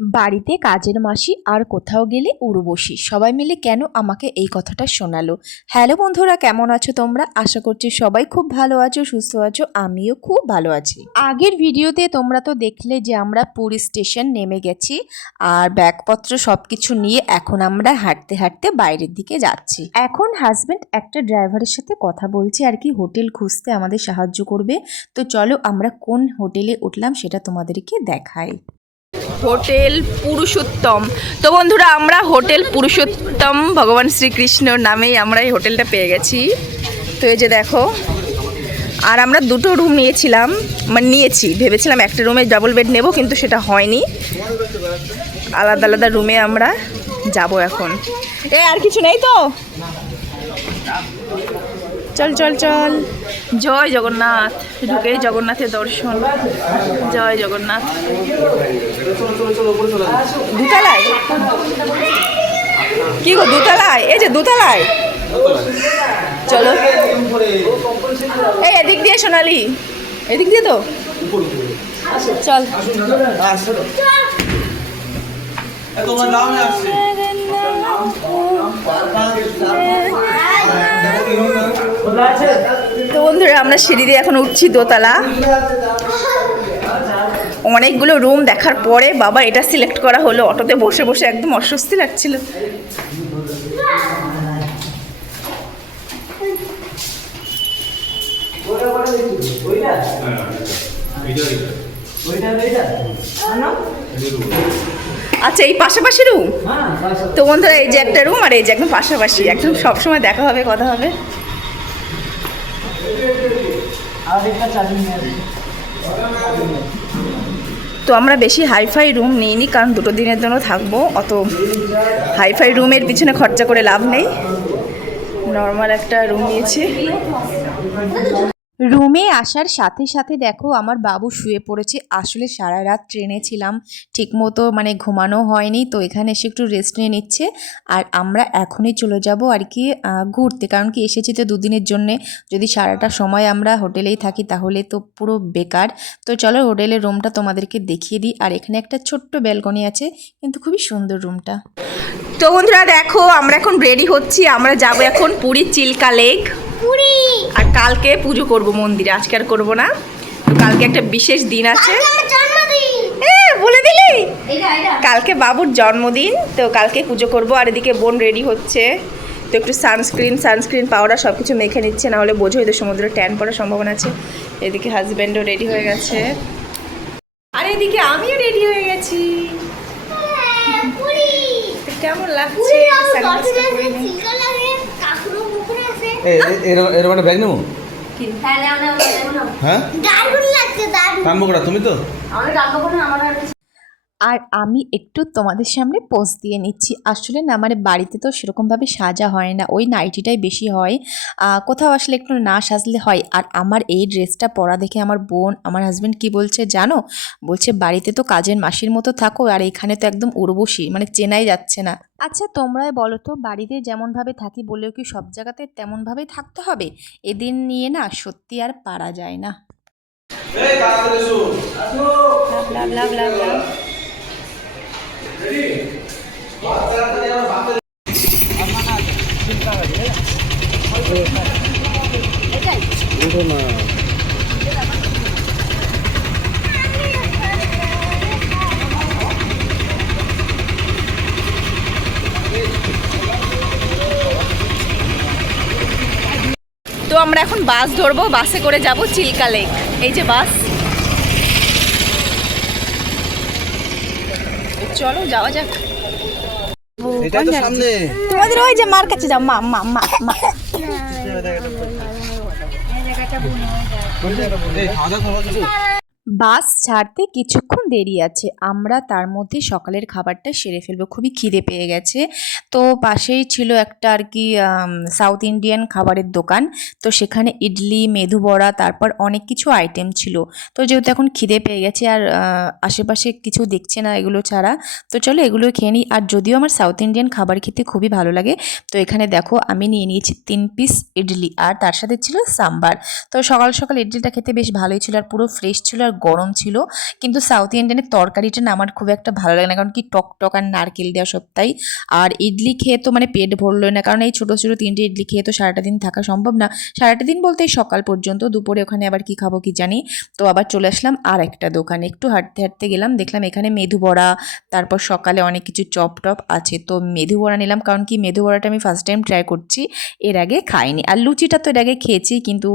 বাড়িতে কাজের মাসি আর কোথাও গেলে উড়বশি সবাই মিলে কেন আমাকে এই কথাটা শোনালো। হ্যালো বন্ধুরা, কেমন আছো তোমরা? আশা করছি সবাই খুব ভালো আছো, সুস্থ আছো। আমিও খুব ভালো আছি। আগের ভিডিওতে তোমরা তো দেখলে যে আমরা পুরী স্টেশন নেমে গেছি আর ব্যাগপত্র সবকিছু নিয়ে এখন আমরা হাঁটতে হাঁটতে বাইরের দিকে যাচ্ছি। এখন হাজবেন্ড একটা ড্রাইভারের সাথে কথা বলছে আর কি, হোটেল খুঁজতে আমাদের সাহায্য করবে। তো চলো আমরা কোন হোটেলে উঠলাম সেটা তোমাদেরকে দেখাই। হোটেল পুরুষোত্তম। তো বন্ধুরা, আমরা হোটেল পুরুষোত্তম ভগবান শ্রীকৃষ্ণর নামেই আমরা এই হোটেলটা পেয়ে গেছি। তো এই যে দেখো, আর আমরা দুটো রুম নিয়েছিলাম, মানে ভেবেছিলাম একটা রুমে ডাবল বেড নেব, কিন্তু সেটা হয়নি। আলাদা আলাদা রুমে আমরা যাব এখন। আর কিছু নেই তো? চল চল চল। জয় জগন্নাথ। ঢুকে জগন্নাথের দর্শন। জয় জগন্নাথ। দুতলায় কি গো? দুতলায়, এই যে দুতলায়। চলো এই এদিক দিয়ে, সোনালি এদিক দিয়ে তো চল। তো বন্ধুরা, আমরা সিঁড়ি দিয়ে এখন উঠছি দোতলা। অনেকগুলো রুম দেখার পরে বাবা এটা সিলেক্ট করা হলো। অটোতে বসে বসে একদম অস্বস্তি লাগছিল। আচ্ছা, এই পাশাপাশি রুম। তো বন্ধুরা, এই যে একটা রুম আর এই যে একদম পাশাপাশি, একদম সবসময় দেখা হবে, কথা হবে। তো আমরা বেশি হাইফাই রুম নিইনি, কারণ দুটো দিনের জন্য থাকবো। অত হাইফাই রুমের পিছনে খরচা করে লাভ নেই। নর্মাল একটা রুম নিয়েছি। রুমে আসার সাথে সাথে দেখো আমার বাবু শুয়ে পড়েছে। আসলে সারা রাত ট্রেনে ছিলাম, ঠিকমতো মানে ঘুমানো হয়নি। তো এখানে এসে একটু রেস্ট নিয়ে নিচ্ছে। আর আমরা এখনই চলে যাব আর কি ঘুরতে, কারণ কি এসেছি তো দুদিনের জন্যে। যদি সারাটা সময় আমরা হোটেলেই থাকি তাহলে তো পুরো বেকার। তো চলো হোটেলের রুমটা তোমাদেরকে দেখিয়ে দিই। আর এখানে একটা ছোট্ট ব্যালকনি আছে, কিন্তু খুবই সুন্দর রুমটা। তো বন্ধুরা দেখো, আমরা এখন রেডি হচ্ছি। আমরা যাব এখন পুরীর চিল্কা লেক। আর কালকে পুজো করব মন্দিরে, আজকে আর করবো না। তো কালকে একটা বিশেষ দিন আছে। বলে দিলি? কালকে বাবুর জন্মদিন, তো কালকে পুজো করব। আর এদিকে বোন রেডি হচ্ছে, তো একটু সানস্ক্রিন পাউডার সব কিছু মেখে নিচ্ছে, না হলে বোঝোই তো সমুদ্রে ট্যান পড়ার সম্ভাবনা আছে। এদিকে হাজব্যান্ডও রেডি হয়ে গেছে, আর এদিকে আমিও রেডি হয়ে গেছি। কেমন লাগছে? এরকম একটা ব্যাগ নেবো। হ্যাঁ, তুমি তো। আর আমি একটু তোমাদের সামনে পোজ দিয়ে নিচ্ছি। আসলে না, মানে বাড়িতে তো সেরকমভাবে সাজা হয় না, ওই নাইটিটাই বেশি হয়। কোথাও আসলে একটু না সাজলে হয়। আর আমার এই ড্রেসটা পরা দেখে আমার বোন, আমার হাজব্যান্ড কি বলছে জানো? বলছে বাড়িতে তো কাজের মাসির মতো থাকো, আর এখানে তো একদম উর্বশী, মানে চেনাই যাচ্ছে না। আচ্ছা তোমরাই বলো তো, বাড়িতে যেমনভাবে থাকি বলেও কি সব জায়গাতে তেমনভাবেই থাকতে হবে? এদিন নিয়ে না সত্যি আর পারা যায় না। তো আমরা এখন বাস ধরবো, বাসে করে যাব চিল্কা লেক। এই যে বাস, চলো যাওয়া যাক। তোমাদের ওই যে মার কাছে যাও, মা মা মা মা। বাস ছাড়তে কিছুক্ষণ দেরি আছে, আমরা তার মধ্যে সকালের খাবারটা সেরে ফেলবো। খুবই খিদে পেয়ে গেছে। তো পাশেই ছিল একটা আর কি সাউথ ইন্ডিয়ান খাবারের দোকান। তো সেখানে ইডলি, মেদু বড়া, তারপর অনেক কিছু আইটেম ছিল। তো যেহেতু এখন খিদে পেয়ে গেছে আর আশেপাশে কিছু দেখছে না এগুলো ছাড়া, তো চলো এগুলো খেয়ে নিই। আর যদিও আমার সাউথ ইন্ডিয়ান খাবার খেতে খুবই ভালো লাগে, তো এখানে দেখো আমি নিয়ে নিয়েছি 3 পিস ইডলি, আর তার সাথে ছিল সাম্বার। তো সকাল সকাল ইডলিটা খেতে বেশ ভালোই ছিল, আর পুরো ফ্রেশ ছিল, আর গরম ছিল। কিন্তু সাউথ ইন্ডিয়ানের তরকারিটা না আমার খুব একটা ভালো লাগে না, কারণ কি টক টক আর নারকেল দেওয়া সবটাই। আর ইডলি খেয়ে তো মানে পেট ভরলো না, কারণ এই ছোটো ছোটো 3টে ইডলি খেয়ে তো সারাটা দিন থাকা সম্ভব না। সারাটা দিন বলতে সকাল পর্যন্ত, দুপুরে ওখানে আবার কি খাবো কি জানি। তো আবার চলে আসলাম আর একটা দোকানে, একটু হাঁটতে হাঁটতে গেলাম, দেখলাম এখানে মেদু বড়া, তারপর সকালে অনেক কিছু চপ টপ আছে। তো মেদু বড়া নিলাম, কারণ কি মেদু বড়াটা আমি ফার্স্ট টাইম ট্রাই করছি, এর আগে খাইনি। আর লুচিটা তো এর আগে খেয়েছি, কিন্তু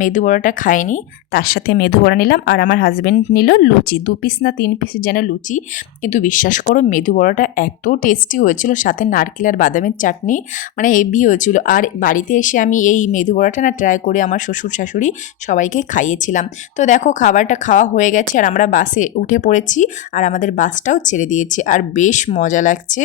মেদু বড়াটা খাইনি। তার সাথে মেদু বড়া নিলাম, আর আমার হাজব্যান্ড নিল লুচি, 2 পিস না 3 পিসের যেন লুচি। কিন্তু বিশ্বাস করো মেদু বড়াটা এত টেস্টি হয়েছিল, সাথে নারকেল আর বাদামের চাটনি, মানে হেভি হয়েছিল। আর বাড়িতে এসে আমি এই মেদু বড়াটা না ট্রাই করে আমার শ্বশুর শাশুড়ি সবাইকে খাইয়েছিলাম। তো দেখো খাবারটা খাওয়া হয়ে গেছে, আর আমরা বাসে উঠে পড়েছি, আর আমাদের বাসটাও ছেড়ে দিয়েছে, আর বেশ মজা লাগছে।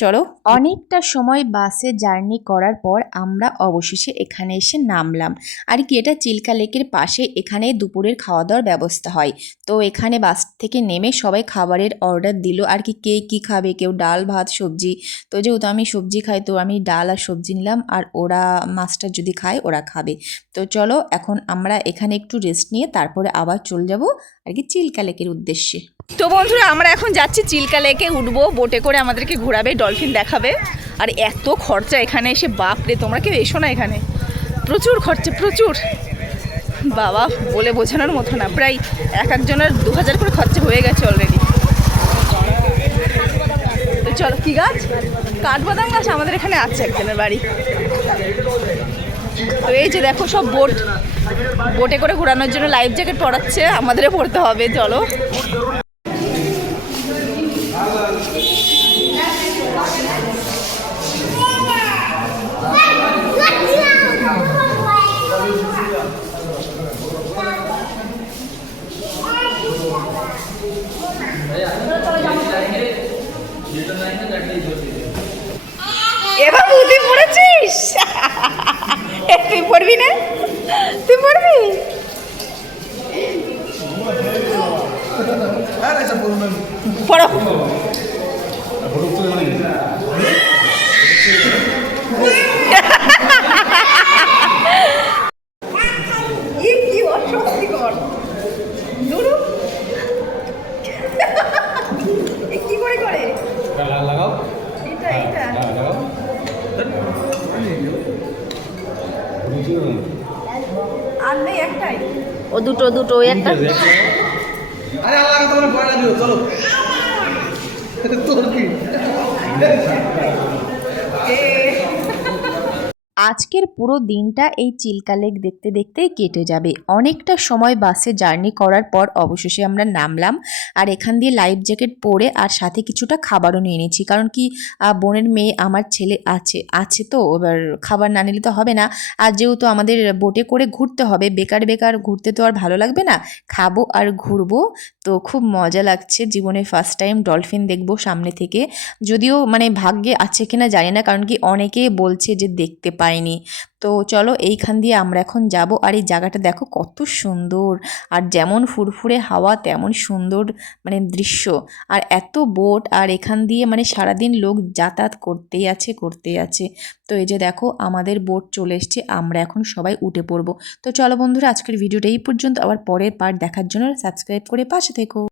চলো, অনেকটা সময় বাসে জার্নি করার পর আমরা অবশেষে এখানে এসে নামলাম। আর কি এটা চিল্কা লেকের পাশে, এখানে দুপুরের খাওয়া দাওয়ার ব্যবস্থা হয়। তো এখানে বাস থেকে নেমে সবাই খাবারের অর্ডার দিল, আর কি কে কী খাবে, কেউ ডাল ভাত সবজি। তো যেহেতু আমি সবজি খাই, তো আমি ডাল আর সবজি নিলাম, আর ওরা মাছটা যদি খায় ওরা খাবে। তো চলো এখন আমরা এখানে একটু রেস্ট নিয়ে তারপরে আবার চলে যাব আর কি চিল্কা লেকের উদ্দেশ্যে। তো বন্ধুরা আমরা এখন যাচ্ছি চিল্কা লেকে, উঠবো বোটে করে, আমাদেরকে ঘোরাবে, ডলফিন দেখাবে। আর এত খরচা এখানে এসে, বাপরে, তোমরা কেউ এসো না এখানে, প্রচুর খরচা প্রচুর, বাবা বলে বোঝানোর মতো না। প্রায় একজনের 2000 করে খরচা হয়ে গেছে অলরেডি। তো চলো, কি গাছ, কাঠবাদাম গাছ আমাদের এখানে আছে একজনের বাড়ি। তো এই যে দেখো সব বোটে করে ঘোরানোর জন্য লাইফ জ্যাকেট পরাচ্ছে, আমাদেরও পরতে হবে, চলো। এবার তুই পড়েছিস, তুই পড়বি না, তুই পড়বি। পড়ো, কি অস্বস্তিকর, দুরু কি করে করে লাগাও এটা এটা লাগাও আর নেই একটাই, ও দুটো একটা। আরে আল্লাহ তোমরা ভয় লাগিও, চলো তোর কি আজকের পুরো দিনটা এই চিল্কা লেক দেখতে দেখতেই কেটে যাবে। অনেকটা সময় বাসে জার্নি করার পর অবশেষে আমরা নামলাম, আর এখান দিয়ে লাইফ জ্যাকেট পরে আর সাথে কিছুটা খাবারও নিয়ে নিয়েছি, কারণ কি বোনের মেয়ে আমার ছেলে আছে তো এবার খাবার না নিলে তো হবে না। আর যেহেতু আমাদের বোটে করে ঘুরতে হবে, বেকার বেকার ঘুরতে তো আর ভালো লাগবে না, খাবো আর ঘুরবো। তো খুব মজা লাগছে, জীবনে ফার্স্ট টাইম ডলফিন দেখবো সামনে থেকে, যদিও মানে ভাগ্যে আছে কিনা জানি না, কারণ কি অনেকে বলছে যে দেখতে পাইনি। তো চলো এইখান দিয়ে আমরা এখন যাব, আর এই জায়গাটা দেখো কত সুন্দর, আর যেমন ফুরফুরে হাওয়া তেমন সুন্দর মানে দৃশ্য, আর এত বোট, আর এখান দিয়ে মানে সারাদিন লোক যাতায়াত করতেই আছে। তো এই যে দেখো আমাদের বোট চলে এসছে, আমরা এখন সবাই উঠে পড়বো। তো চলো বন্ধুরা, আজকের ভিডিওটা এই পর্যন্ত, আবার পরের পার্ট দেখার জন্য সাবস্ক্রাইব করে পাশে থেকো।